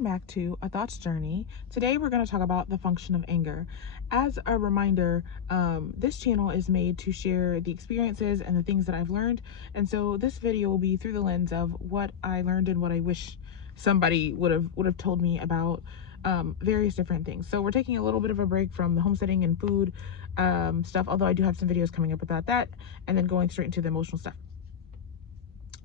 welcome back to A Thoughts Journey. Today we're going to talk about the function of anger. As a reminder, this channel is made to share the experiences and the things that I've learned, and so this video will be through the lens of what I learned and what I wish somebody would have told me about various different things. So we're taking a little bit of a break from the homesteading and food stuff, although I do have some videos coming up about that, and then going straight into the emotional stuff.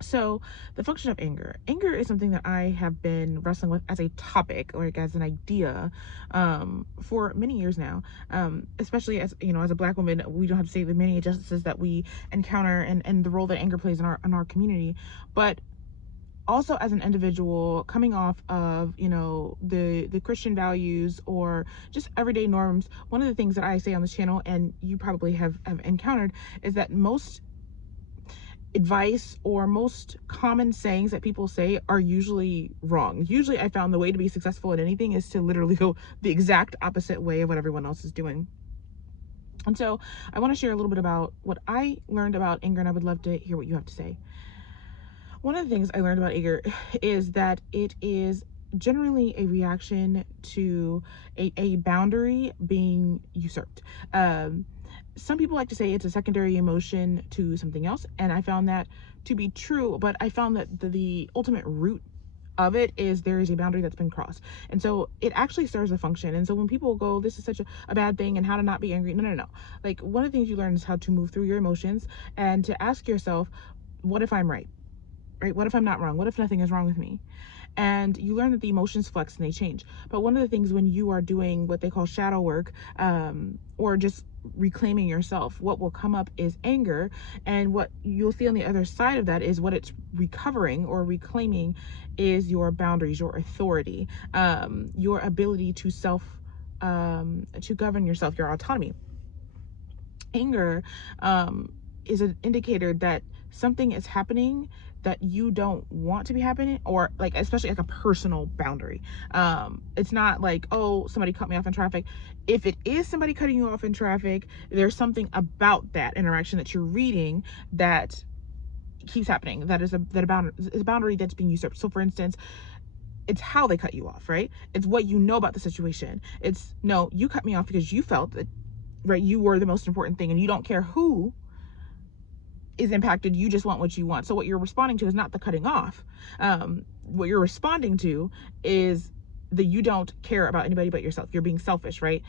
So the function of anger. Anger is something that I have been wrestling with as a topic, or like as an idea, for many years now. Especially as as a Black woman, we don't have to say the many injustices that we encounter and the role that anger plays in our community, but also as an individual coming off of the Christian values or just everyday norms. One of the things that I say on this channel, and you probably have encountered, is that most advice or most common sayings that people say are usually wrong. Usually I found the way to be successful at anything is to literally go the exact opposite way of what everyone else is doing. And so I want to share a little bit about what I learned about anger, and I would love to hear what you have to say. One of the things I learned about anger is that it is generally a reaction to a boundary being usurped. Some people like to say it's a secondary emotion to something else, and I found that to be true, but I found that the ultimate root of it is there is a boundary that's been crossed, and so it actually serves a function. And so when people go, this is such a bad thing and how to not be angry, no. Like, one of the things you learn is how to move through your emotions and to ask yourself, what if I'm right? What if I'm not wrong? What if nothing is wrong with me? And you learn that the emotions flex and they change. But one of the things when you are doing what they call shadow work, or just reclaiming yourself, what will come up is anger. And what you'll see on the other side of that is what it's recovering or reclaiming is your boundaries, your authority, your ability to to govern yourself, your autonomy. Anger is an indicator that something is happening that you don't want to be happening, or like, especially like a personal boundary. It's not like, oh, somebody cut me off in traffic. If it is somebody cutting you off in traffic, there's something about that interaction that you're reading that keeps happening, that is a boundary that's being usurped. So for instance, it's how they cut you off, right? It's what you know about the situation. It's, no, you cut me off because you felt that, right, you were the most important thing and you don't care who is impacted, you just want what you want. So what you're responding to is not the cutting off. What you're responding to is that you don't care about anybody but yourself. You're being selfish, right?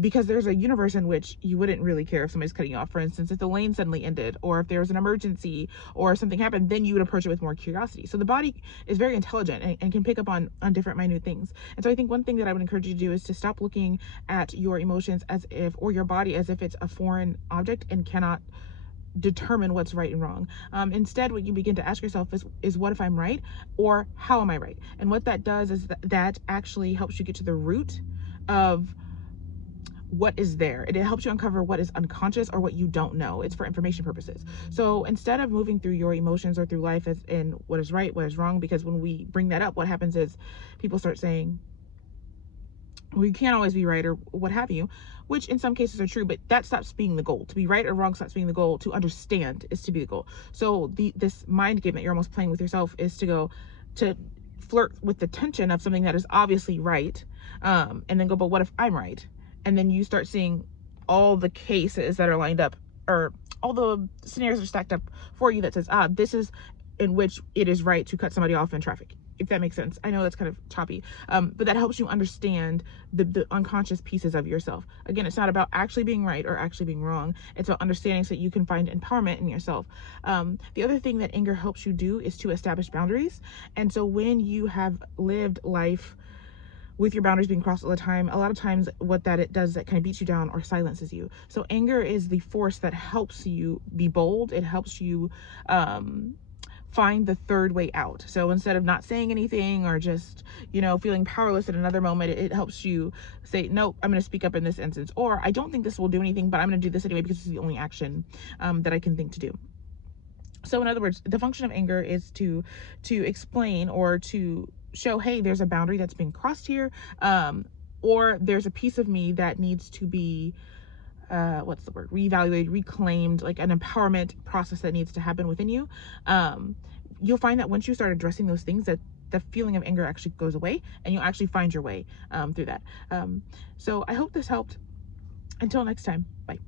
Because there's a universe in which you wouldn't really care if somebody's cutting you off. For instance, if the lane suddenly ended, or if there was an emergency or something happened, then you would approach it with more curiosity. So the body is very intelligent and can pick up on different minute things. And so I think one thing that I would encourage you to do is to stop looking at your emotions as if, or your body as if it's a foreign object and cannot determine what's right and wrong. Instead, what you begin to ask yourself is what if I'm right, or how am I right? And what that does is that actually helps you get to the root of what is there. It helps you uncover what is unconscious or what you don't know. It's for information purposes. So instead of moving through your emotions or through life as in what is right, what is wrong, because when we bring that up, what happens is people start saying, well, you can't always be right or what have you, which in some cases are true, but that stops being the goal. To be right or wrong stops being the goal. To understand is to be the goal. So this mind game that you're almost playing with yourself is to flirt with the tension of something that is obviously right, and then go, but what if I'm right? And then you start seeing all the cases that are lined up, or all the scenarios are stacked up for you that says, this is in which it is right to cut somebody off in traffic, if that makes sense. I know that's kind of choppy, but that helps you understand the unconscious pieces of yourself. Again, it's not about actually being right or actually being wrong. It's about understanding so that you can find empowerment in yourself. The other thing that anger helps you do is to establish boundaries. And so when you have lived life with your boundaries being crossed all the time, a lot of times what it does, that kind of beats you down or silences you. So anger is the force that helps you be bold. It helps you find the third way out. So instead of not saying anything or just, feeling powerless at another moment, it helps you say, nope, I'm going to speak up in this instance, or I don't think this will do anything, but I'm going to do this anyway because this is the only action that I can think to do. So in other words, the function of anger is to explain or to show, hey, there's a boundary that's being crossed here, or there's a piece of me that needs to be reevaluated, reclaimed, like an empowerment process that needs to happen within you. You'll find that once you start addressing those things, that the feeling of anger actually goes away, and you'll actually find your way through that. So I hope this helped. Until next time, bye.